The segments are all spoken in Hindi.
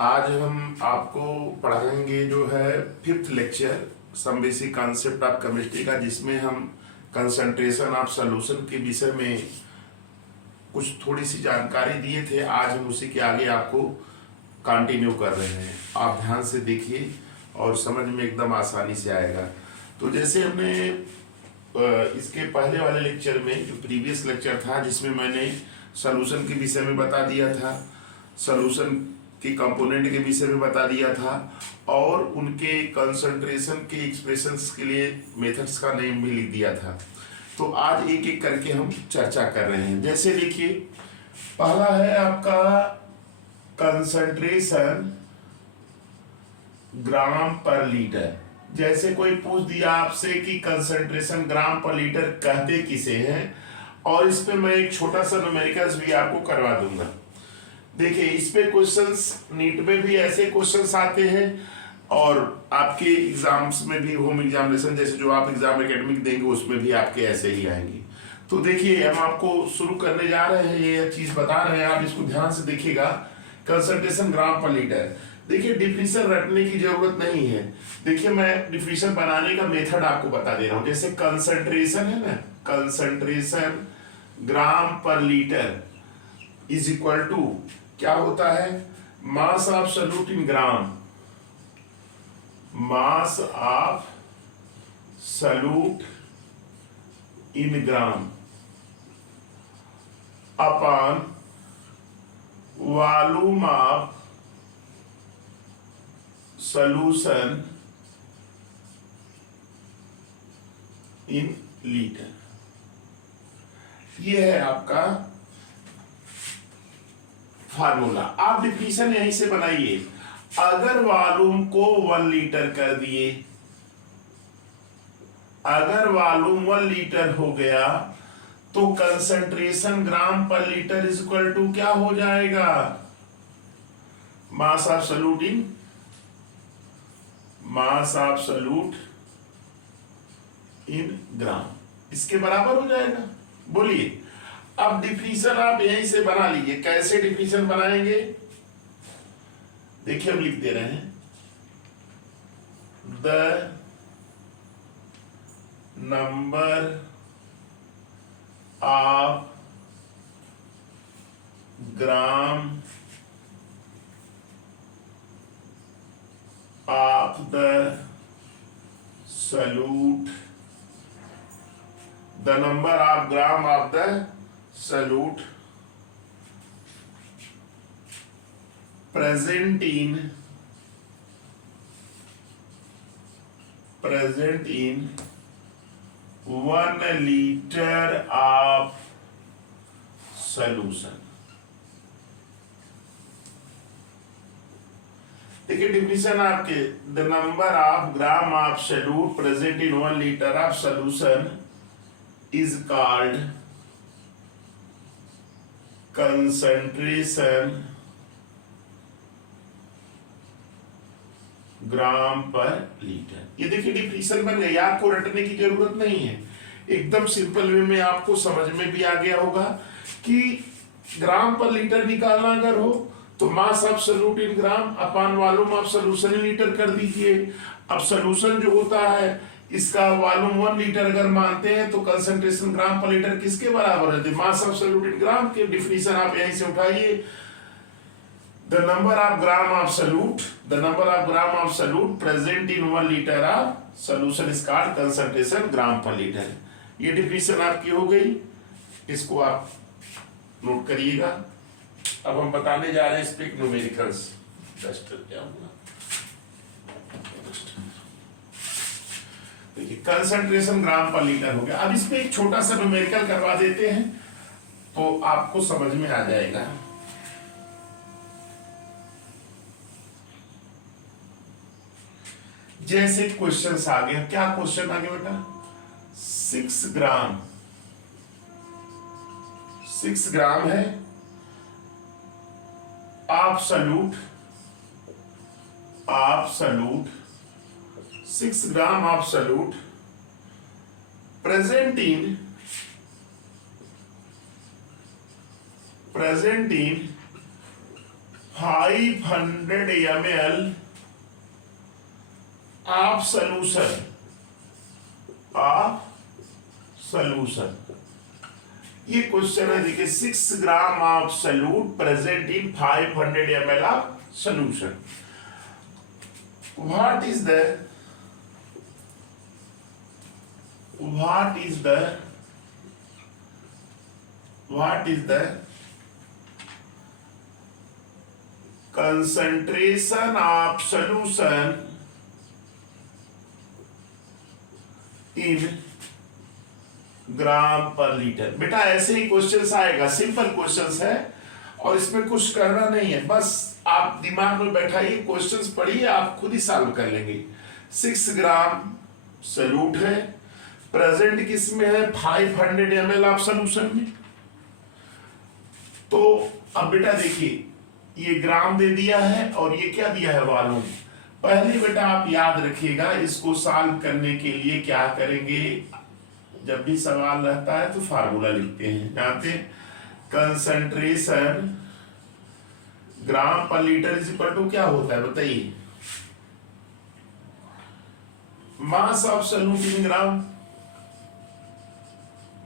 आज हम आपको पढ़ाएंगे जो है fifth lecture some basic concept of chemistry का, जिसमें हम कंसंट्रेशन ऑफ सॉल्यूशन के विषय में कुछ थोड़ी सी जानकारी दिए थे। आज हम उसी के आगे आपको कंटिन्यू कर रहे हैं। आप ध्यान से देखिए और समझ में एकदम आसानी से आएगा। तो जैसे हमने इसके पहले वाले लेक्चर में, जो प्रीवियस लेक्चर था जिसमें मैंने सॉल्यूशन के विषय में बता दिया था, सॉल्यूशन के कंपोनेंट के विषय में बता दिया था और उनके कंसंट्रेशन के एक्सप्रेशंस के लिए मेथड्स का नेम भी लिख दिया था। तो आज एक एक करके हम चर्चा कर रहे हैं। जैसे देखिए, पहला है आपका कंसंट्रेशन ग्राम पर लीटर। जैसे कोई पूछ दिया आपसे कि कंसंट्रेशन ग्राम पर लीटर कहते किसे हैं, और इस पे मैं एक छोटा सा न्यूमेरिकल्स भी आपको करवा दूंगा। देखिए, इस पे क्वेश्चंस नीट में भी ऐसे क्वेश्चंस आते हैं और आपके एग्जाम्स में भी, होम एग्जामिनेशन जैसे जो आप एग्जाम एकेडमिक देंगे उसमें भी आपके ऐसे ही आएंगे। तो देखिए, हम आपको शुरू करने जा रहे हैं, ये चीज बता रहे हैं, आप इसको ध्यान से देखिएगा। Concentration gram per litre. देखिए, डिफिनीशन रटने की जरूरत नहीं है। देखिए, मैं डिफिनीशन बनाने का मेथड आपको बता दे रहा हूं। जैसे कंसंट्रेशन है ना, concentration gram per litre is equal to क्या होता है, मास of solute in gram, mass of solute in gram upon volume of solution in litre. ये है आपका फार्मूला। आप डिफिनीशन यहीं से बनाइए। अगर वॉल्यूम को 1 लीटर कर दिए, अगर वॉल्यूम 1 लीटर हो गया तो concentration gram per litre is equal to क्या हो जाएगा, mass of solute in, mass of solute in gram, इसके बराबर हो जाएगा। बोलिए, अब डिफिनीशन आप यहीं से बना लीजिए। कैसे डिफिनीशन बनाएंगे, देखिए हम लिख दे रहे हैं, the number of gram of the solute, the number of gram of the solute present in 1 liter of solution। देखिए, डिफिनीशन आपके, the number of gram of solute present in 1 litre of solution is called concentration gram per litre. ये देखिए, डिफिनीशन बन गई, आपको रटने की जरूरत नहीं है। एकदम सिंपल वे में आपको समझ में भी आ गया होगा कि ग्राम पर लीटर निकालना अगर हो तो मास of solute in gram upon volume of solution in litre कर दीजिए। अब सॉल्यूशन जो होता है, इसका वॉल्यूम 1 लीटर अगर मानते हैं तो कंसंट्रेशन ग्राम पर लीटर किसके बराबर है, मास ऑफ सॉल्यूट इन ग्राम के। डिफिनीशन आप यहीं से उठाइए, the number of gram of solute, the number of gram of solute present in 1 liter of solution is called concentration gram per liter। ये डिफिनीशन आपकी हो गई, इसको आप नोट करिएगा। अब हम बताने जा रहे हैं इस पे न्यूमेरिकल्स। क्या हुआ, देखिए, कंसंट्रेशन ग्राम पर लीटर हो गया। अब इस पे एक छोटा सा न्यूमेरिकल करवा देते हैं तो आपको समझ में आ जाएगा। जैसे क्वेश्चंस आ गए, क्या क्वेश्चन आ गया बेटा, 6 ग्राम, 6 ग्राम है of solute, of solute, 6 gram of solute present in, present in 500 ml of solution. ये क्वेश्चन है, देखिए 6 ग्राम of solute present in 500 ml of solution. What is the concentration of solution in gram per litre. बेटा ऐसे ही क्वेश्चंस आएगा, सिंपल क्वेश्चंस है और इसमें कुछ करना नहीं है, बस आप दिमाग में बैठाइए, क्वेश्चंस पढ़िए, आप खुद ही सॉल्व कर लेंगे। 6 ग्राम सॉल्यूट है, प्रेजेंट किस में है, 500 ml ऑफ सॉल्यूशन में। तो अब बेटा देखिए, ये ग्राम दे दिया है और ये क्या दिया है, वॉल्यूम। पहले बेटा आप याद रखिएगा, इसको सॉल्व करने के लिए क्या करेंगे, जब भी सवाल रहता है तो फार्मूला लिखते हैं, जानते हैं, concentration gram per litre is equal to क्या होता है बताइए, mass of solute in gram,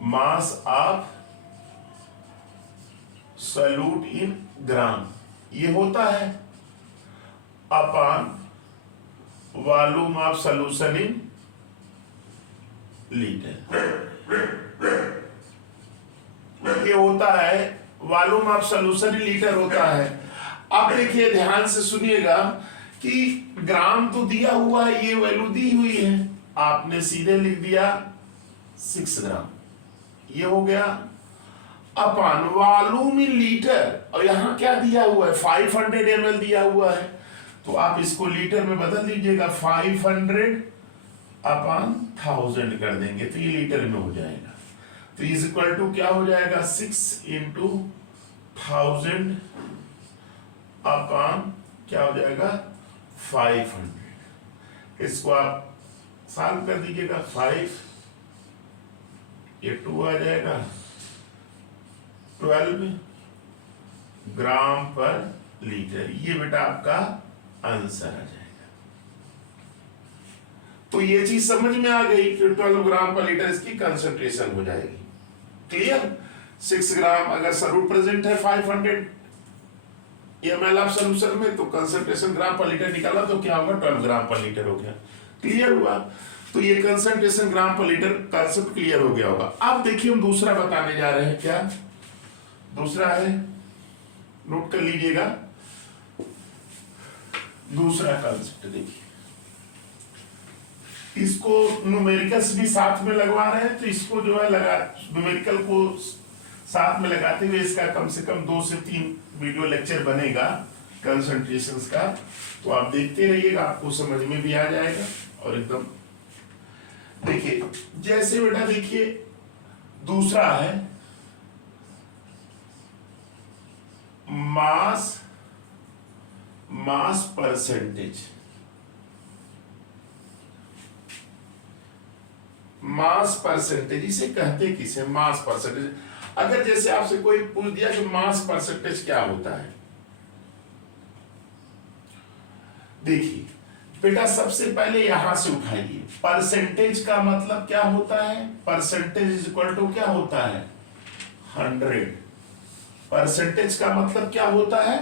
mass of solute in gram ये होता है upon volume of solution in litre. ये होता है volume of solution in litre होता है। अब देखिए ध्यान से सुनिएगा कि ग्राम तो दिया हुआ है, ये वैल्यू दी हुई है, आपने सीधे लिख दिया 6 ग्राम, ये हो गया अपॉन वॉल्यूम इन लीटर, और यहां क्या दिया हुआ है, 500 ml दिया हुआ है, तो आप इसको लीटर में बदल दीजिएगा, 500 अपॉन 1000 कर देंगे तो ये लीटर में हो जाएगा। तो इज इक्वल टू क्या हो जाएगा, 6 इंटू 1000 अपॉन क्या हो जाएगा 500। इसको आप सॉल्व कर दीजिएगा, 5 ये 2 आ जाएगा, 12 ग्राम पर लीटर, ये बेटा आपका आंसर आ जाएगा। तो ये चीज समझ में आ गई, फिर 12 ग्राम पर लीटर इसकी कंसंट्रेशन हो जाएगी। क्लियर। 6 ग्राम अगर सॉल्यूट प्रेजेंट है 500 ml ऑफ सॉल्यूशन में, तो कंसंट्रेशन ग्राम पर लीटर निकाला तो क्या होगा, 12 ग्राम पर लीटर हो गया। क्लियर हुआ। तो ये concentration gram per litre concept clear हो गया होगा। अब देखिए हम दूसरा बताने जा रहे हैं, क्या दूसरा है, नोट कर लीजिएगा। दूसरा कंसेप्ट देखिए, इसको न्यूमेरिकल्स भी साथ में लगवा रहे हैं, तो इसको जो है लगा न्यूमेरिकल को साथ में लगाते हुए इसका कम से कम 2 से 3 वीडियो लेक्चर बनेगा कंसंट्रेशंस का। तो आप देखते रहिएगा, आपको समझ में भी आ जाएगा और एकदम। देखिए जैसे बेटा देखिए दूसरा है मास परसेंटेज, मास परसेंटेज इसे कहते किसे, मास परसेंटेज। अगर जैसे आपसे कोई पूछ दिया कि मास परसेंटेज क्या होता है, देखिए बेटा सबसे पहले यहां से उठाइए, परसेंटेज का मतलब क्या होता है, परसेंटेज इज इक्वल टू क्या होता है 100। परसेंटेज का मतलब क्या होता है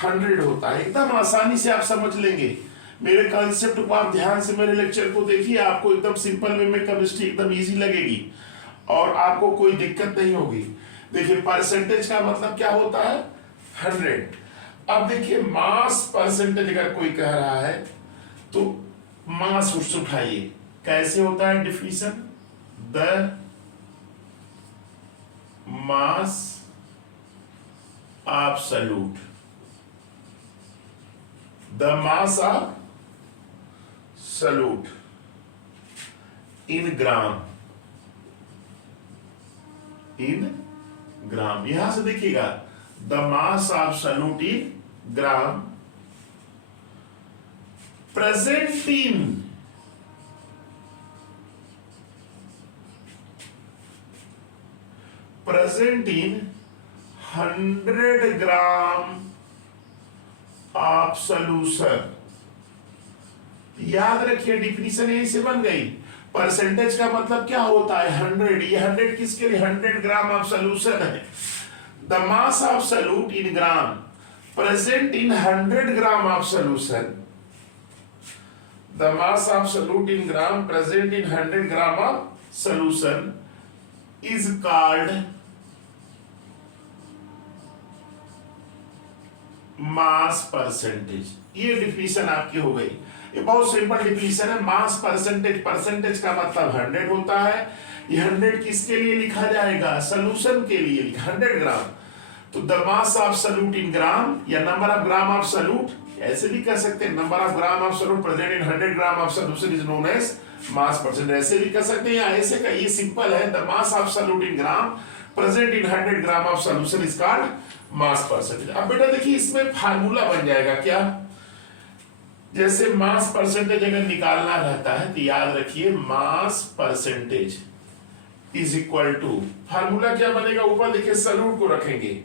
100 होता है। एकदम आसानी से आप समझ लेंगे। मेरे कंसेप्ट को आप ध्यान से मेरे लेक्चर को देखिए, आपको एकदम सिंपल वे में केमिस्ट्री एकदम इजी लगेगी और आपको कोई दिक्कत नहीं होगी। देखिए परसेंटेज का मतलब क्या होता है 100। अब देखिए मास परसेंटेज अगर कोई कह रहा है तो मास उठाइए, कैसे होता है definition, the mass of solute, the mass of solute in gram, in gram. यहां से देखिएगा the mass of solute in gram present in 100 gram of solution. याद रखिए डिफिनीशन यहीं से बन गई। परसेंटेज का मतलब क्या होता है? 100। ये 100 किसके लिए? 100 ग्राम ऑफ सॉल्यूशन है। The mass of solute in gram present in 100 gram of solution. The mass of solute in gram present in 100 gram of solution is called mass percentage। ये डिफिनीशन आपकी हो गई। ये बहुत सिंपल डिफिनीशन है। मास परसेंटेज, परसेंटेज का मतलब 100 होता है। ये 100 किसके लिए लिखा जाएगा? सॉल्यूशन के लिए। 100 ग्राम, तो the mass of solute in gram या number of gram of solute, ऐसे भी कह सकते हैं number of gram of solute present in 100 gram of solution is known as mass percentage. ऐसे भी कह सकते हैं, या ऐसे का ये सिंपल है, the mass of solute in gram present in 100 gram of solution is called mass percentage. अब बेटा देखिए इसमें फार्मूला बन जाएगा क्या? जैसे मास परसेंटेज अगर निकालना रहता है तो याद रखिए mass percentage is equal to, formula क्या बनेगा? ऊपर देखिए सॉल्यूट को रखेंगे,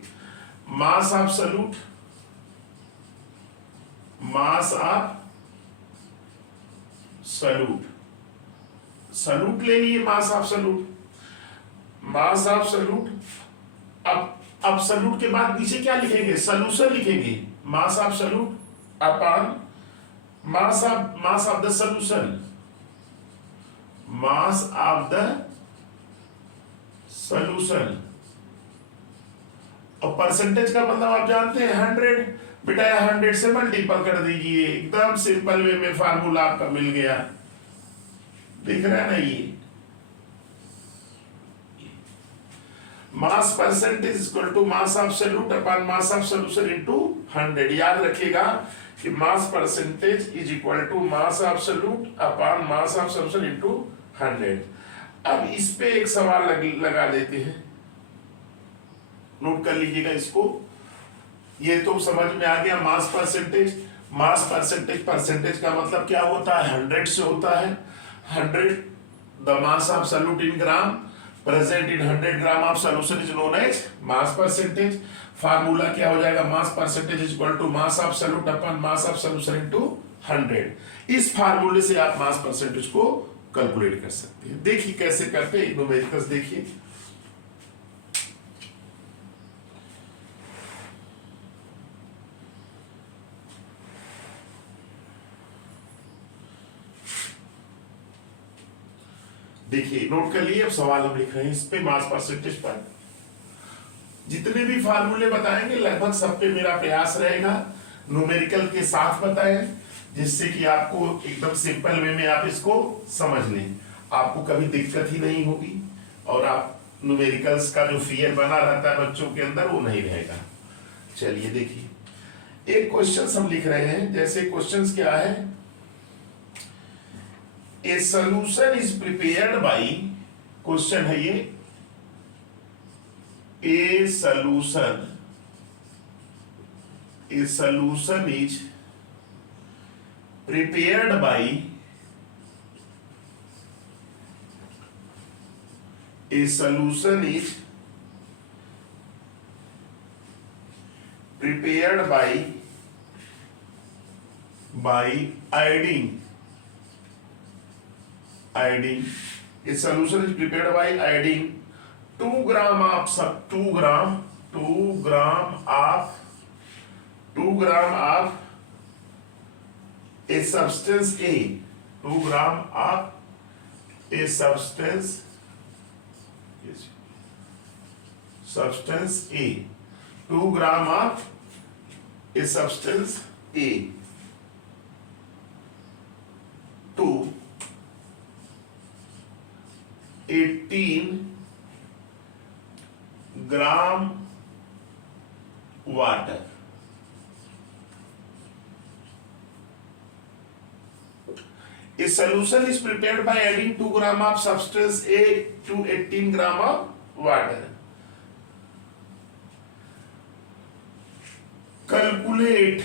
mass of solute, mass of solute, solute ले लिए mass of solute, mass of solute. अब सॉल्यूट के बाद नीचे क्या लिखेंगे? सॉल्यूशन लिखेंगे, mass of solute upon mass of the solution, mass of the solution. और परसेंटेज का मतलब आप जानते हैं 100। बेटा 100 से मल्टीपल कर दीजिए, एकदम सिंपल वे में फार्मूला आपका मिल गया। दिख रहा है ना? ये mass percentage equal to mass of solute upon mass of solution into 100। याद रखिएगा कि mass percentage is equal to mass of solute upon mass of solution into 100। अब इस पे एक सवाल लगा देते हैं, नोट कर लीजिएगा इसको। ये तो समझ में आ गया mass percentage. Mass percentage, percentage का मतलब क्या होता है? 100 से होता है। 100 the mass of solute in gram present in 100 gram of solution is known as mass percentage. Formula क्या हो जाएगा? Mass percentage is equal to mass of solute upon mass of solution into 100। इस फार्मूले से आप मास परसेंटेज को कैलकुलेट कर सकते हैं। देखिए कैसे करते हैं, न्यूमेरिकल्स देखिए। देखिए नोट कर लिए, अब सवाल हम लिख रहे हैं इस पे मास परसेंटेज पर। जितने भी फार्मूले बताएंगे लगभग सब पे मेरा प्रयास रहेगा न्यूमेरिकल के साथ बताएं, जिससे कि आपको एकदम सिंपल वे में आप इसको समझ लें, आपको कभी दिक्कत ही नहीं होगी और आप न्यूमेरिकल्स का जो फियर बना रहता है बच्चों के अंदर वो नहीं रहेगा। चलिए देखिए एक क्वेश्चन हम लिख रहे हैं। जैसे क्वेश्चन क्या है? ए solution is prepared by, question है ये, ए solution is prepared by a solution is prepared by adding a solution is prepared by adding 2 gram of 2 gram of a substance A, 2 gram of a substance A, 2 gram of a substance A to 18 gram water. A solution is prepared by adding 2 gram of substance A to 18 gram of water. Calculate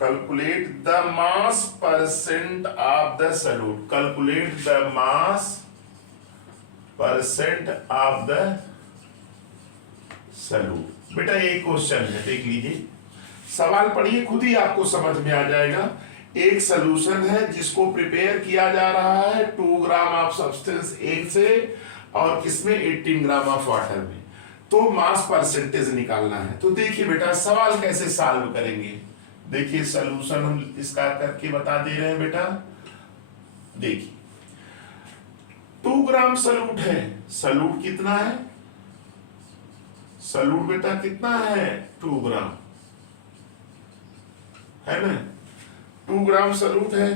calculate the mass percent of the solute, calculate the mass percent of the solute. बेटा ये क्वेश्चन है, देख लीजिए, सवाल पढ़िए, खुद ही आपको समझ में आ जाएगा। एक सोल्यूशन है जिसको प्रिपेयर किया जा रहा है 2 ग्राम ऑफ सब्सटेंस ए से और किसमें 18 ग्राम ऑफ वाटर में, तो मास परसेंटेज निकालना है। तो देखिए बेटा सवाल कैसे सॉल्व करेंगे, देखिए सॉल्यूशन हम इसका करके बता दे रहे हैं बेटा। देखिए 2 ग्राम सॉल्यूट है, सॉल्यूट कितना है, सॉल्यूट बेटा कितना है 2 ग्राम है ना, 2 ग्राम सॉल्यूट है।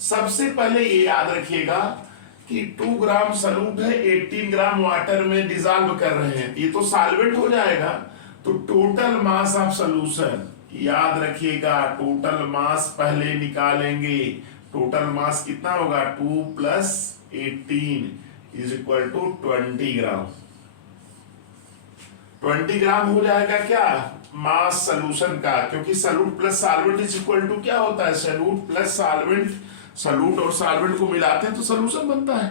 सबसे पहले ये याद रखिएगा कि 2 ग्राम सॉल्यूट है, 18 ग्राम वाटर में डिसॉल्व कर रहे हैं, ये तो सॉल्वेंट हो जाएगा। तो टोटल मास ऑफ सॉल्यूशन याद रखिएगा, टोटल मास पहले निकालेंगे। टोटल मास कितना होगा, 2 + 18 = 20 ग्राम। 20 ग्राम हो जाएगा क्या मास सॉल्यूशन का, क्योंकि सॉल्यूट प्लस सॉल्वेंट = क्या होता है, सॉल्यूट प्लस सॉल्वेंट, सॉल्यूट और सॉल्वेंट को मिलाते हैं तो सॉल्यूशन बनता है।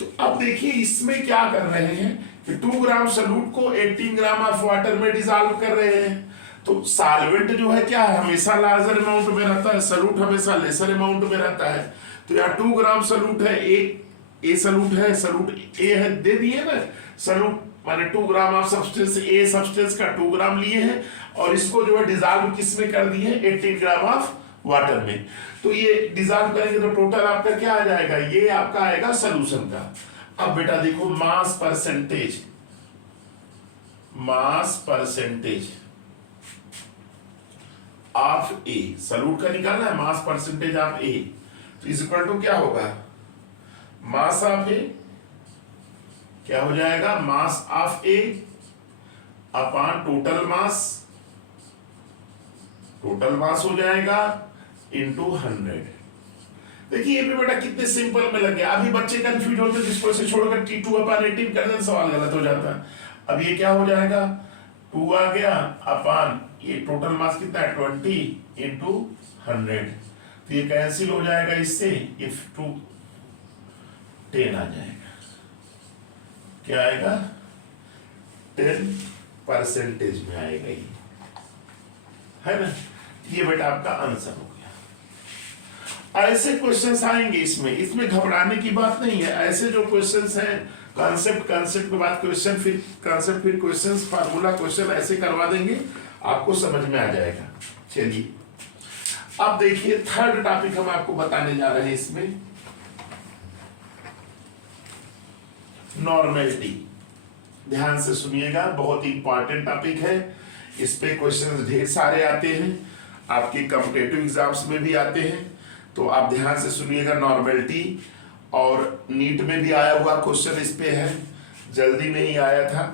तो अब देखिए इसमें क्या कर रहे हैं कि 2 ग्राम सॉल्यूट को 18 ग्राम ऑफ वाटर में डिसॉल्व कर रहे हैं। तो सॉल्वेंट जो है क्या है, हमेशा लार्जर अमाउंट में रहता है, सॉल्यूट हमेशा लेसर अमाउंट में रहता है। तो यहाँ 2 ग्राम सॉल्यूट है, ए सॉल्यूट है, सॉल्यूट ए है, दे दिए ना, सॉल्यूट माने 2 gram of substance A, substance का 2 ग्राम लिए हैं और इसको जो है डिसॉल्व किस में कर दिए, 18 ग्राम ऑफ वाटर में। तो ये डिसॉल्व करेंगे तो टोटल आपका क्या आ जाएगा, ये आपका आएगा सॉल्यूशन का। अब बेटा देखो mass percentage, mass percentage of A, solute का निकालना है, मास परसेंटेज ऑफ ए, तो = क्या होगा, मास ऑफ ए क्या हो जाएगा, mass of A upon total mass, total mass हो जाएगा इंटू 100। देखिए ये भी बेटा कितने सिंपल में लग गया। अभी बच्चे कंफ्यूज होते हैं, जिसको इसे छोड़कर T2/18 कर दें सवाल गलत हो जाता है। अब ये क्या हो जाएगा, 2 आ गया अपॉन ये टोटल मास कितना है 20 × 100, तो ये कैंसिल हो जाएगा इससे, ये 2 10 आ जाएगा, क्या आएगा 10% में आएगा ये, है ना। ये बेटा आपका आंसर हो गया। ऐसे क्वेश्चंस आएंगे इसमें घबराने की बात नहीं है। ऐसे जो क्वेश्चंस हैं, कॉन्सेप्ट के बाद क्वेश्चन, फिर कॉन्सेप्ट, फिर क्वेश्चंस, फार्मूला क्वेश्चन ऐसे करवा देंगे, आपको समझ में आ जाएगा। चलिए अब देखिए थर्ड टॉपिक हम आपको बताने जा रहे हैं इसमें, नॉर्मेलिटी। ध्यान से सुनिएगा, बहुत ही इंपॉर्टेंट टॉपिक है। इस पे क्वेश्चंस ढेर सारे आते हैं, आपके कॉम्पिटिटिव एग्जाम्स में भी आते हैं, तो आप ध्यान से सुनिएगा। नॉर्मेलिटी, और नीट में भी आया हुआ क्वेश्चन इस पे है, जल्दी में ही आया था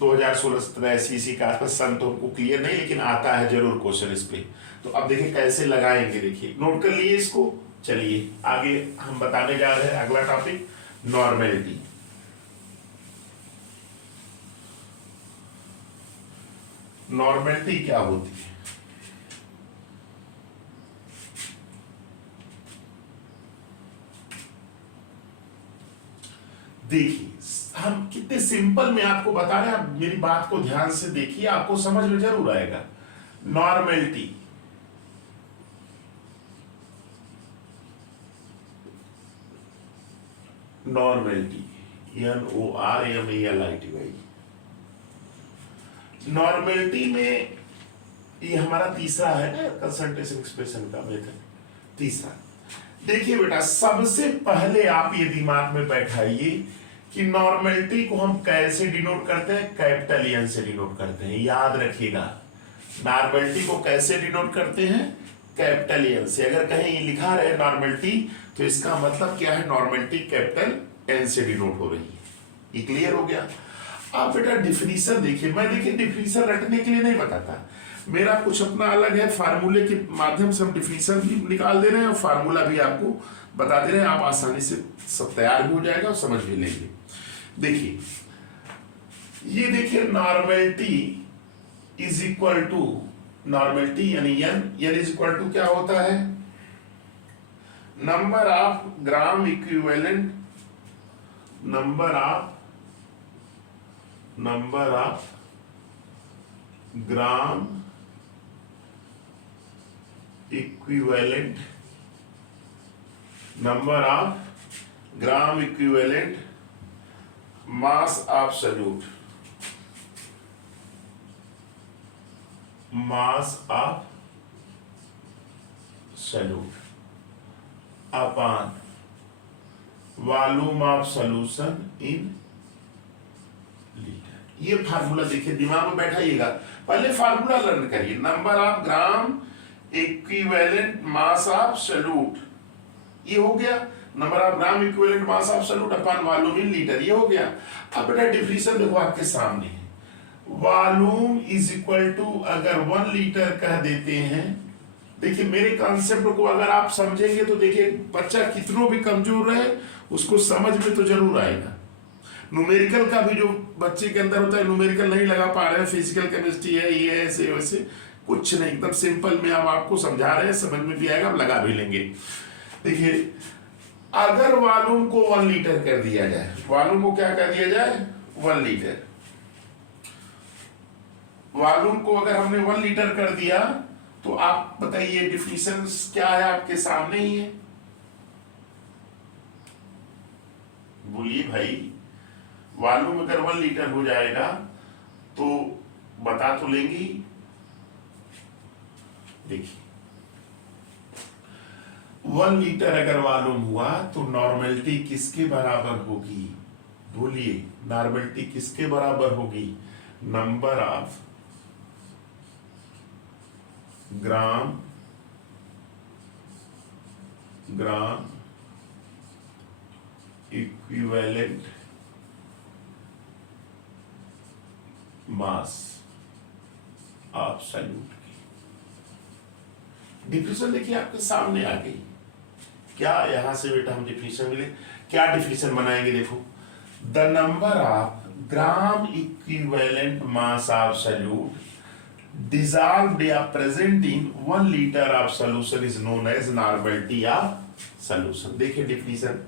2016-17 इसी के आसपास, सन तो हमको क्लियर नहीं, लेकिन आता है जरूर क्वेश्चन इस पे। तो अब देखिए कैसे लगाएंगे, देखिए नोट कर लिए इसको। चलिए आगे हम बताने जा रहे हैं अगला टॉपिक, नॉर्मेलिटी। नॉर्मेलिटी क्या होती है, देखिए हम कितने सिंपल में आपको बता रहे हैं, आप मेरी बात को ध्यान से देखिए, आपको समझ में जरूर आएगा। Normality, normality NORMALITY। नॉर्मेलिटी में ये हमारा तीसरा है ना कंसंट्रेशन एक्सप्रेशन का मेथड, तीसरा। देखिए बेटा सबसे पहले आप ये दिमाग में बैठाइए कि नॉर्मेलिटी को हम कैसे डिनोट करते हैं, कैपिटल N से डिनोट करते हैं। याद रखिएगा नॉर्मेलिटी को कैसे डिनोट करते हैं, कैपिटल N से। अगर कहीं लिखा रहे नॉर्मेलिटी तो इसका मतलब क्या है, नॉर्मेलिटी कैपिटल N से डिनोट हो रही है। ये क्लियर हो गया। आप बेटा डिफिनीशन देखिए, मैं देखिए डिफिनीशन रटने के लिए नहीं बताता, मेरा कुछ अपना अलग है, फार्मूले के माध्यम से हम डिफिनीशन भी निकाल दे रहे हैं और फार्मूला भी आपको बता दे रहे हैं, आप आसानी से सब तैयार भी हो जाएगा और समझ भी लेंगे। देखिए ये देखिए normality is equal to normality यानी एन इज इक्वल टू क्या होता है, number of gram equivalent, number of gram equivalent, number of gram equivalent mass of solute upon volume of solution in litre. ये फार्मूला देखिए, दिमाग में बैठाइएगा, पहले फार्मूला लर्न करिए। Number of gram equivalent mass of solute, ये हो गया। Number of gram equivalent mass of solute upon volume in litre, ये हो गया। अब बेटा डिफिनेशन देखो आपके सामने है, वॉल्यूम इज इक्वल टू, अगर 1 लीटर कह देते हैं, देखिए मेरे कॉन्सेप्ट को अगर आप समझेंगे तो देखिए बच्चा कितनों भी कमजोर रहे उसको समझ में तो जरूर आएगा। न्यूमेरिकल का भी जो बच्चे के अंदर होता है, न्यूमेरिकल नहीं लगा पा रहे हैं, फिजिकल केमिस्ट्री है, ये ऐसे वैसे कुछ नहीं, एकदम सिंपल में हम आपको समझा रहे हैं, समझ में भी आएगा, हम लगा भी लेंगे। देखिए अगर वॉल्यूम को 1 लीटर कर दिया जाए, वॉल्यूम को क्या कर दिया जाए 1 लीटर, वॉल्यूम को अगर हमने 1 लीटर कर दिया तो आप बताइए डिफिनेशन क्या है, आपके सामने ही है, बोलिए भाई। वॉल्यूम अगर 1 लीटर हो जाएगा तो बता तो लेंगी। देखिए 1 लीटर अगर वॉल्यूम हुआ तो नॉर्मेलिटी किसके बराबर होगी, बोलिए नॉर्मेलिटी किसके बराबर होगी, number of gram equivalent mass of solute की। डिफिनेशन देखिए आपके सामने आ गई। क्या यहां से बेटा हम डिफिनेशन मिले, क्या डिफिनेशन बनाएंगे, देखो the number of gram equivalent mass of solute dissolved या present in 1 liter of solution is known as normality of solution। देखिए definition,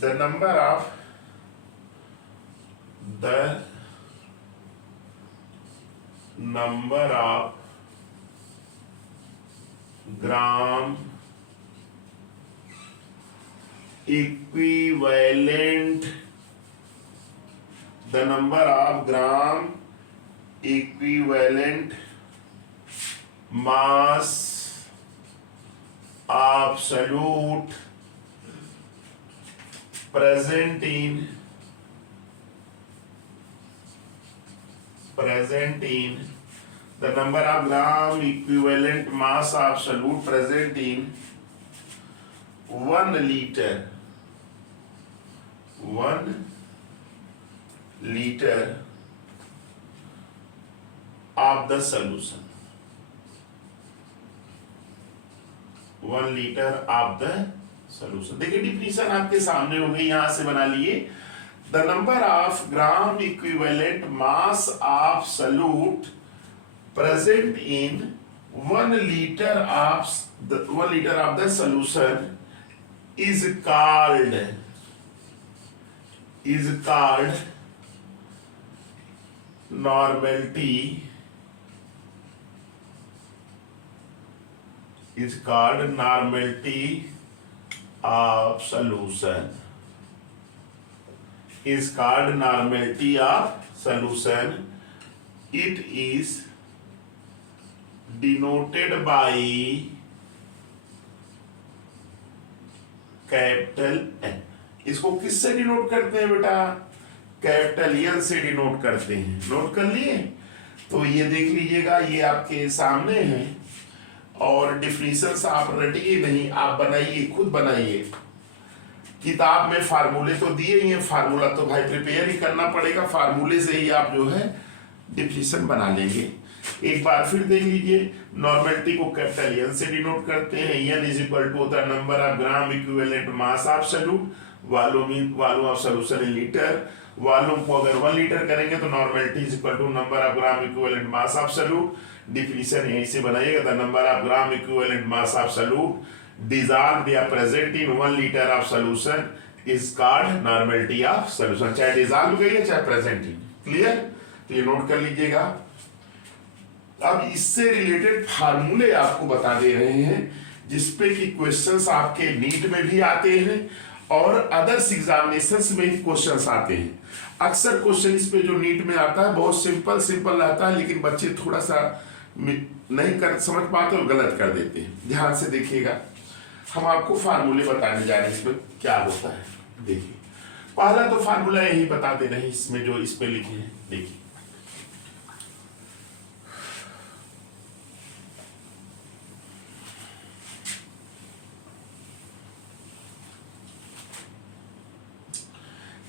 the number of gram equivalent, the number of gram equivalent mass of solute present in the number of gram equivalent mass of solute present in 1 liter of the solution, 1 liter of the solution। देखिए डिफिनेशन आपके सामने हो गई, यहां से बना लिए। The number of gram equivalent mass of solute present in 1 liter of the solution is called normality, is called normality of solution, is called normality of solution। It is denoted by capital N। इसको किससे डिनोट करते हैं बेटा, कैपिटल N से डिनोट करते हैं। नोट कर लिए, तो ये देख लीजिएगा, ये आपके सामने है। और डिफिनेशंस आप रटिए नहीं, आप बनाइए, खुद बनाइए। किताब में फार्मूले तो दिए ही हैं, फार्मूला तो भाई प्रिपेयर ही करना पड़ेगा, फार्मूले से ही आप जो है डिफिनेशन बना लेंगे। एक बार फिर देख लीजिए, नॉर्मेलिटी को कैपिटल N से डिनोट करते हैं। N is equal to the number of gram equivalent mass of solute, volume of solution in litre. Volume को अगर 1 लीटर करेंगे तो normality is equal to number of gram equivalent mass of solute. Definition यहीं से बनाइएगा, the number of gram equivalent mass of solute dissolved या present in 1 litre of solution is called normality of solution. चाहे डिसॉल्व गई है चाहे प्रेजेंट इन। क्लियर? तो ये नोट कर लीजिएगा। अब इससे रिलेटेड फार्मूले आपको बता दे रहे हैं जिसपे कि क्वेश्चंस आपके नीट में भी आते हैं और अदर्स एग्जामिनेशंस में भी क्वेश्चंस आते हैं। अक्सर क्वेश्चन इस पे जो नीट में आता है बहुत सिंपल रहता है, लेकिन बच्चे थोड़ा सा नहीं कर समझ पाते और गलत कर देते हैं। ध्यान से देखिएगा, हम आपको फार्मूले बताने जा रहे हैं इसमें क्या होता है। देखिए, पहला तो फार्मूला यही बता दे रहे हैं इसमें जो इस पे लिखे हैं। देखिए,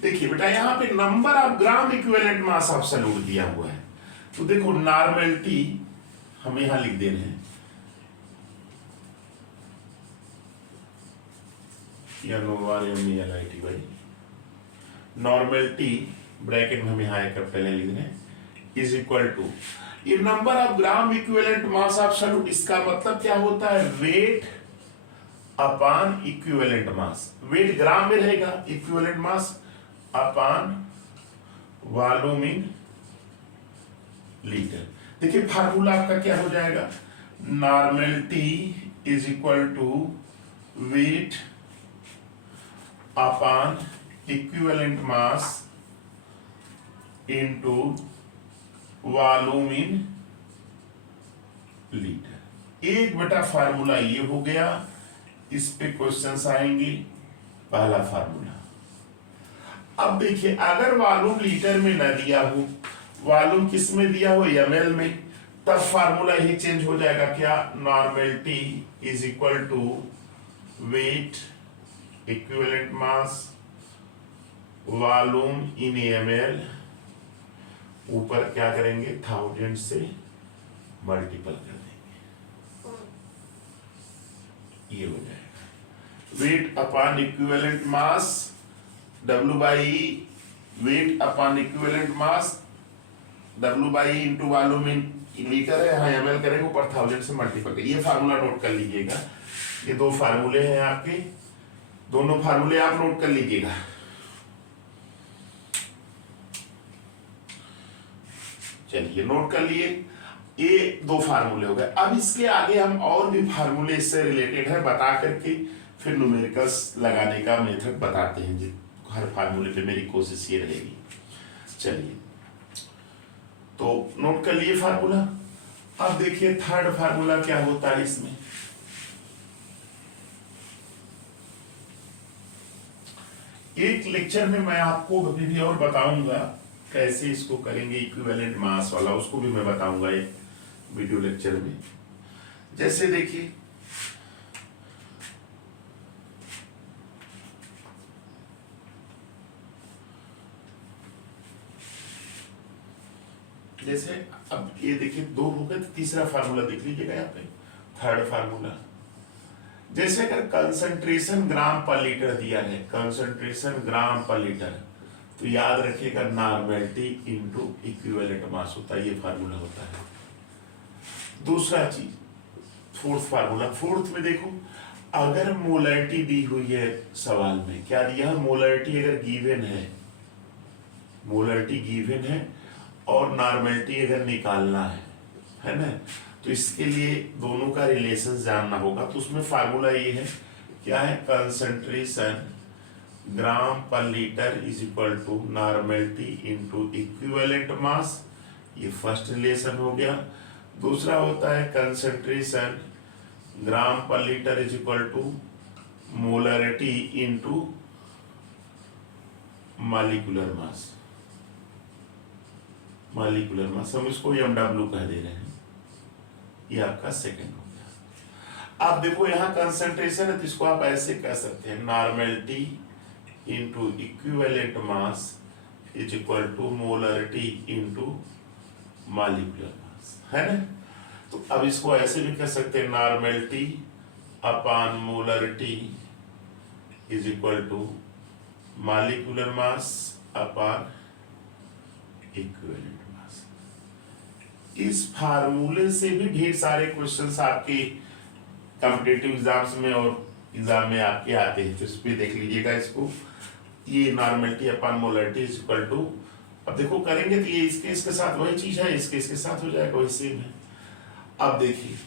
देखिए बेटा, यहां पे number of gram equivalent mass of solute दिया हुआ है। तो देखो, नॉर्मेलिटी हम यहां लिख दे रहे हैं, नॉर्मेलिटी ब्रैकेट में हम यहां आकर पहले लिख रहे हैं इज इक्वल टू ये number of gram equivalent mass of solute. इसका मतलब क्या होता है? Weight upon equivalent mass. Weight gram में रहेगा, equivalent mass upon volume in litre. देखिए, फार्मूला आपका क्या हो जाएगा? Normality is equal to weight upon equivalent mass into volume in litre. एक बेटा फार्मूला ये हो गया, इस पे क्वेश्चंस आएंगे। पहला फार्मूला। अब देखिए, अगर वॉल्यूम लीटर में न दिया हो, वॉल्यूम किस में दिया हो? ml में, तब फार्मूला ही चेंज हो जाएगा। क्या? Normality is equal to weight equivalent mass volume in ml, ऊपर क्या करेंगे? 1000 से मल्टीपल कर देंगे, ये हो जाएगा wait upon equivalent mass W by E, wait upon equivalent mass W by E into volume in litre है, यहाँ ml करेंगे, ऊपर 1000 से मल्टीपल करेंगे। ये फार्मूला नोट कर लीजिएगा। ये दो फार्मूले हैं आपके, दोनों फार्मूले आप नोट कर लीजिएगा। चलिए, नोट कर लिए, ये दो फार्मूले हो गए। अब इसके आगे हम और भी फार्मूले इससे रिलेटेड है बता करके फिर न्यूमेरिकल्स लगाने का मेथड बताते हैं जी। हर फार्मूले पे मेरी कोशिश ये रहेगी। चलिए, तो नोट कर लिए फार्मूला। अब देखिए थर्ड फार्मूला क्या होता है इसमें। एक लेक्चर में मैं आपको अभी भी और बताऊंगा कैसे इसको करेंगे, इक्विवेलेंट मास वाला, उसको भी मैं बताऊंगा एक वीडियो लेक्चर में। जैसे देखिए, जैसे अब ये देखिए दो हो गए, तो तीसरा फार्मूला देख लीजिएगा यहाँ पे, थर्ड फार्मूला। जैसे अगर कंसंट्रेशन ग्राम पर लीटर दिया है, कंसंट्रेशन ग्राम पर लीटर, तो याद रखिएगा नॉर्मेलिटी इनटू इक्विवेलेंट मास होता है, ये फार्मूला होता है। दूसरा चीज, फोर्थ फार्मूला। फोर्थ में देखो, अगर मोलरिटी दी हुई है सवाल में, क्या दिया है? मोलरिटी अगर गिवन है, मोलरिटी गिवन है और नॉर्मेलिटी अगर निकालना है ना, तो इसके लिए दोनों का रिलेशन जानना होगा। तो उसमें फार्मूला ये है, क्या है? Concentration gram per litre is equal to normality into equivalent mass, ये फर्स्ट रिलेशन हो गया। दूसरा होता है concentration gram per litre is equal to molarity into molecular mass, molecular mass हम इसको MW कह दे रहे हैं, ये आपका सेकंड हो गया। अब देखो यहाँ कंसंट्रेशन है, तो इसको आप ऐसे कह सकते हैं, normality into equivalent mass is equal to molarity into molecular mass, है ना। तो अब इसको ऐसे भी कह सकते हैं, normality upon molarity is equal to molecular mass upon equivalent mass. इस फार्मूले से भी ढेर सारे क्वेश्चंस आपके कॉम्पिटिटिव एग्जाम्स में और एग्जाम में आपके आते हैं, तो इस पे देख लीजिएगा इसको। ये normality upon molarity is equal to, अब देखो करेंगे तो ये इसके इसके साथ वही चीज है, इसके इसके साथ हो जाएगा, वही सेम है। अब देखिए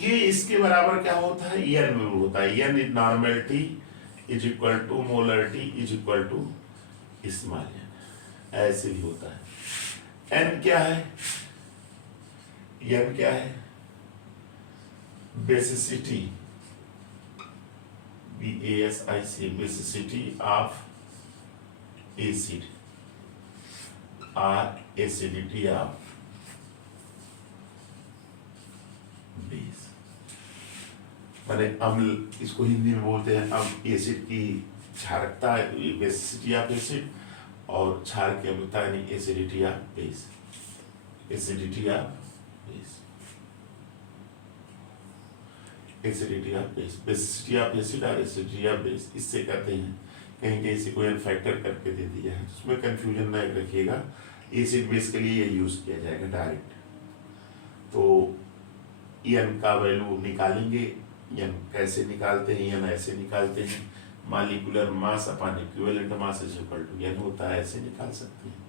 ये इसके बराबर क्या होता है, एन में होता है, N is normality is equal to molarity is equal to small N, ऐसे भी होता है। एन क्या है, एन क्या है, basicity, BASIC, basicity of acid और एसिडिटी ऑफ बेस। माने अम्ल, इसको हिंदी में बोलते हैं अब एसिड की क्षारकता, बेसिसिटी ऑफ एसिड, और क्षार की अम्लता यानी acidity of base, acidity of base, acidity of base, basicity of acid और एसिडिटी ऑफ बेस। इससे कहते हैं कहीं कहीं से कोई एन फैक्टर करके दे दिया है, उसमें कंफ्यूजन न रखिएगा, एसिड बेस के लिए ये यूज किया जाएगा डायरेक्ट। तो एन का वैल्यू निकालेंगे, एन कैसे निकालते हैं, एन ऐसे निकालते हैं, molecular mass upon equivalent mass is equal to N होता है, ऐसे निकाल सकते हैं।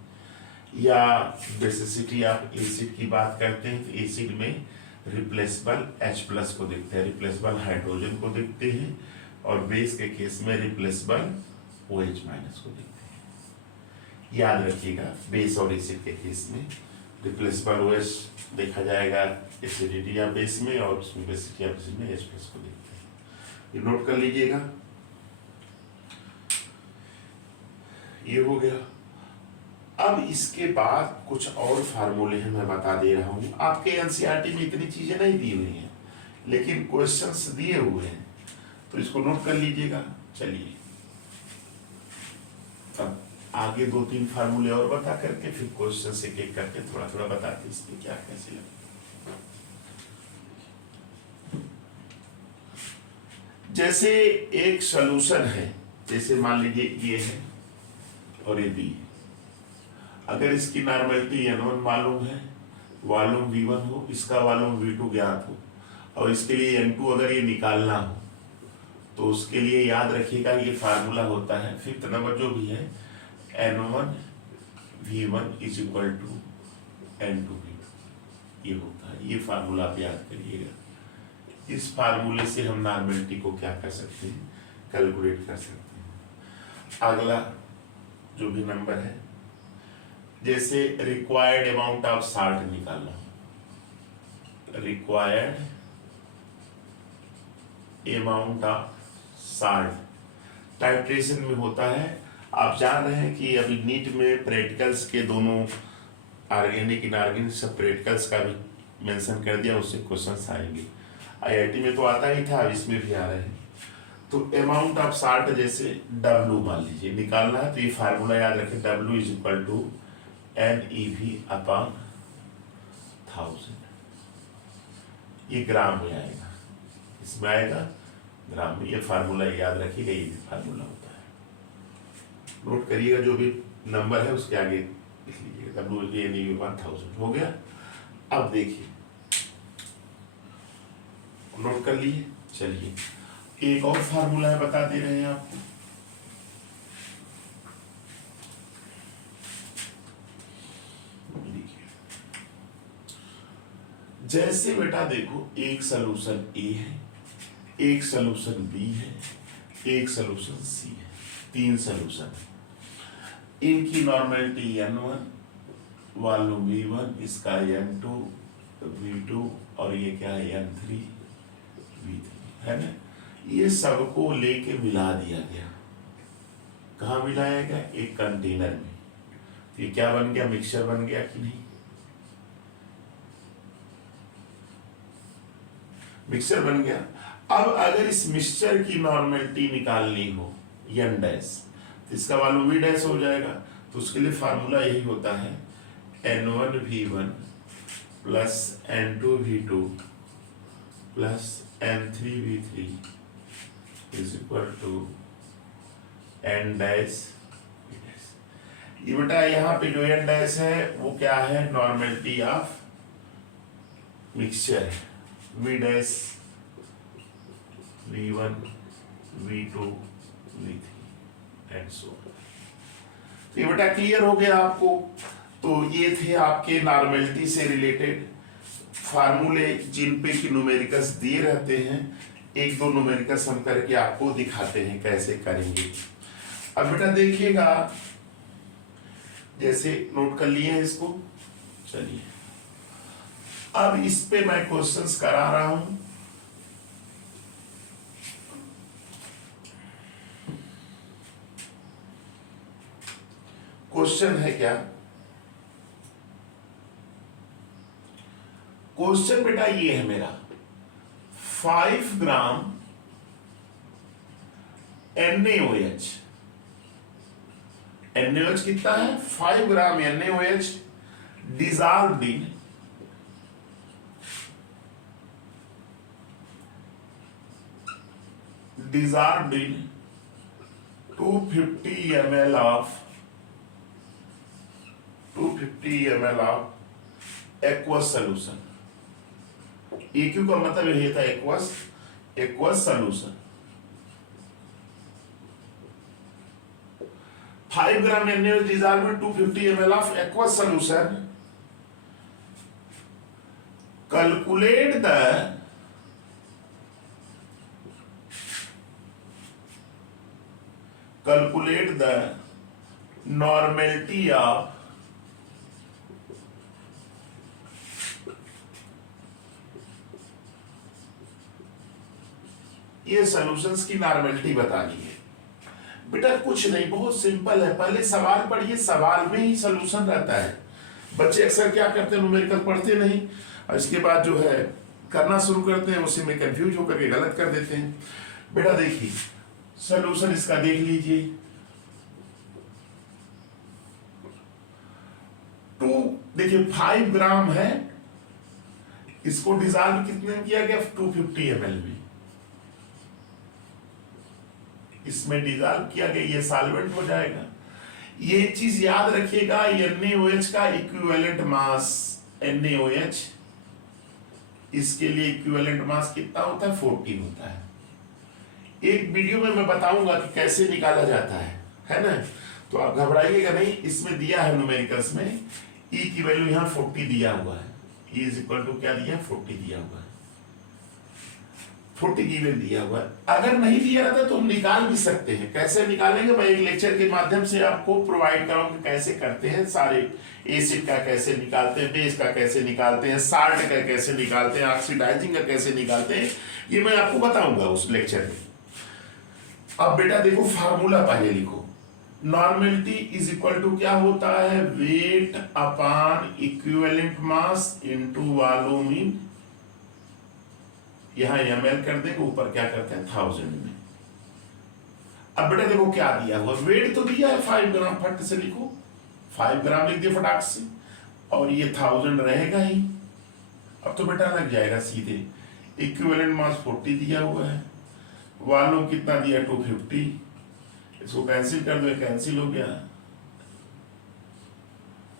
या बेसिसिटी ऑफ एसिड की बात करते हैं तो एसिड में रिप्लेसेबल H+ को देखते हैं, रिप्लेसेबल हाइड्रोजन को देखते हैं, और बेस के केस में रिप्लेसेबल OH- को देखते हैं। याद रखिएगा बेस और एसिड के केस में रिप्लेसेबल OH देखा जाएगा एसिडिटी या बेस में, और उसमें बेसिसिटी या बेसिस में H+ को देखते हैं। ये नोट कर लीजिएगा, ये हो गया। अब इसके बाद कुछ और फार्मूले हैं, मैं बता दे रहा हूं। आपके एनसीईआरटी में इतनी चीजें नहीं दी हुई हैं, लेकिन क्वेश्चंस दिए हुए हैं, तो इसको नोट कर लीजिएगा। चलिए अब आगे 2-3 फार्मूले और बता करके फिर क्वेश्चन से एक करके थोड़ा थोड़ा बताते इसमें क्या कैसे लगे। जैसे एक सॉल्यूशन है, जैसे मान लीजिए ये है और ये बी है। अगर इसकी नॉर्मलिटी N1 मालूम है, वॉल्यूम V1 हो, इसका वॉल्यूम V2 ज्ञात हो, और इसके लिए N2 अगर ये निकालना हो, तो उसके लिए याद रखिएगा ये फार्मूला होता है 5th नंबर जो भी है, N1 V1 is equal to N2 V2, ये होता है। ये फार्मूला आप याद करिएगा। इस फार्मूले से हम नॉर्मलिटी को क्या कर सकते हैं, कैलकुलेट कर सकते हैं। अगला जो भी नंबर है, जैसे रिक्वायर्ड अमाउंट ऑफ साल्ट निकालना, required amount of salt titration में होता है। आप जान रहे हैं कि अभी नीट में प्रैक्टिकल्स के दोनों ऑर्गेनिक इनऑर्गेनिक सब प्रैक्टिकल्स का भी मेंशन कर दिया, उससे क्वेश्चंस आएंगे। आईआईटी में तो आता ही था, अब इसमें भी आ रहे हैं। तो अमाउंट ऑफ साल्ट जैसे W मान लीजिए निकालना है, तो ये फार्मूला याद रखें, W is equal to NeV upon 1000। ये ग्राम में आएगा, इसमें आएगा ग्राम में। ये फार्मूला याद रखिएगा, ये भी फार्मूला होता है। नोट करिएगा, जो भी नंबर है उसके आगे लिख लीजिएगा, WNeV अपॉन 1000 हो गया। अब देखिए, नोट कर लिए। चलिए एक और फार्मूला है, बता दे रहे हैं आपको। जैसे बेटा देखो, एक सॉल्यूशन A है, एक सॉल्यूशन B है, एक सॉल्यूशन C है, 3 सॉल्यूशन है। इनकी नॉर्मलिटी N1, वॉल्यूम V1, इसका N2 V2, और ये क्या है N3 V3 है ना। ये सबको लेके मिला दिया गया। कहाँ मिलाया गया, एक कंटेनर में। ये क्या बन गया, मिक्सचर बन गया कि नहीं, मिक्सचर बन गया। अब अगर इस मिक्सचर की नॉर्मलिटी निकालनी हो N डैश, तो इसका वॉल्यूम V डैश हो जाएगा। तो उसके लिए फार्मूला यही होता है, N1 V1 plus N2 V2 plus N3 V3 is equal to N dash ये बेटा यहाँ पे जो एन डैश है वो क्या है, नॉर्मेलिटी ऑफ मिक्सचर है, V dash V1 V2 V3 and so. ये बेटा क्लियर हो गया आपको। तो ये थे आपके नॉर्मेलिटी से रिलेटेड फार्मूले जिन पे कि न्यूमेरिकल्स दिए रहते हैं। एक दो न्यूमेरिकल्स हम करके आपको दिखाते हैं कैसे करेंगे। अब बेटा देखिएगा, जैसे नोट कर लिए हैं इसको, चलिए अब इस पे मैं क्वेश्चंस करा रहा हूं। क्वेश्चन है क्या, क्वेश्चन बेटा ये है मेरा 5 ग्राम NaOH, NaOH कितना है 5 ग्राम NaOH dissolved in 250 ml of aqueous solution। EQ का मतलब यही था aqueous solution। 5 gram NaOH dissolved in 250 ml of aqueous solution। Calculate the normality of ये सॉल्यूशंस की नॉर्मेलिटी बतानी है। बेटा कुछ नहीं, बहुत सिंपल है। पहले सवाल पढ़िए, सवाल में ही सॉल्यूशन रहता है। बच्चे अक्सर क्या करते हैं, न्यूमेरिकल पढ़ते नहीं और इसके बाद जो है करना शुरू करते हैं, उसी में कंफ्यूज होकर के गलत कर देते हैं। बेटा देखिए सॉल्यूशन इसका देख लीजिए, 2 देखिए 5 ग्राम है, इसको डिजॉल्व कितने में किया गया 250 ml में, इसमें डिजॉल्व किया गया, ये सॉल्वेंट हो जाएगा। ये चीज याद रखिएगा, NaOH का इक्विवेलेंट मास NaOH, इसके लिए इक्विवेलेंट मास कितना होता है 40 होता है। एक वीडियो में मैं बताऊंगा कि कैसे निकाला जाता है ना, तो आप घबराइएगा नहीं। इसमें दिया है न्यूमेरिकल्स में E की वैल्यू यहाँ 40 दिया हुआ है, E इज इक्वल टू क्या दिया 40 दिया हुआ है, 40 गिवन दिया हुआ है। अगर नहीं दिया रहता तो हम निकाल भी सकते हैं। कैसे निकालेंगे मैं एक लेक्चर के माध्यम से आपको प्रोवाइड कराऊंगा कैसे करते हैं। सारे एसिड का कैसे निकालते हैं, बेस का कैसे निकालते हैं, साल्ट का कैसे निकालते हैं, ऑक्सीडाइजिंग का कैसे निकालते हैं, ये मैं आपको बताऊंगा उस लेक्चर में। अब बेटा देखो फार्मूला पहले लिखो, नॉर्मेलिटी इज इक्वल टू क्या होता है, weight upon equivalent mass into volume इन, यहां ml कर देंगे, ऊपर क्या करते हैं 1000 में। अब बेटा देखो क्या दिया हुआ, वेट तो दिया है 5 ग्राम, फट से लिखो 5 ग्राम लिख दिया फटाक से, और ये 1000 रहेगा ही। अब तो बेटा लग जाएगा सीधे, इक्विवेलेंट मास 40 दिया हुआ है, वॉल्यूम कितना दिया 250, इसको कैंसिल कर दो, कैंसिल हो गया,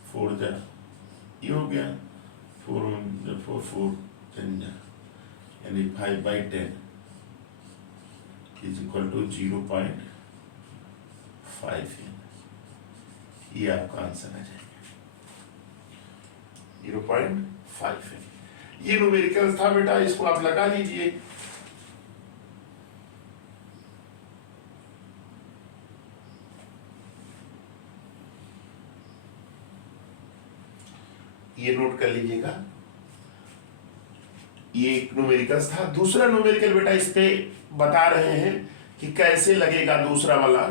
4 जा ये हो गया, 4 10 जा, यानी 5/10 इज इक्वल टू 0.5। ये आपका आंसर आ जाएगा 0.5। ये न्यूमेरिकल था बेटा, इसको आप लगा लीजिए। ये नोट कर लीजिएगा, ये एक न्यूमेरिकल्स था। दूसरा न्यूमेरिकल बेटा इस पे बता रहे हैं कि कैसे लगेगा दूसरा वाला।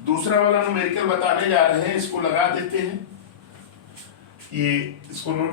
दूसरा वाला न्यूमेरिकल बताने जा रहे हैं, इसको लगा देते हैं, ये इसको नोट कर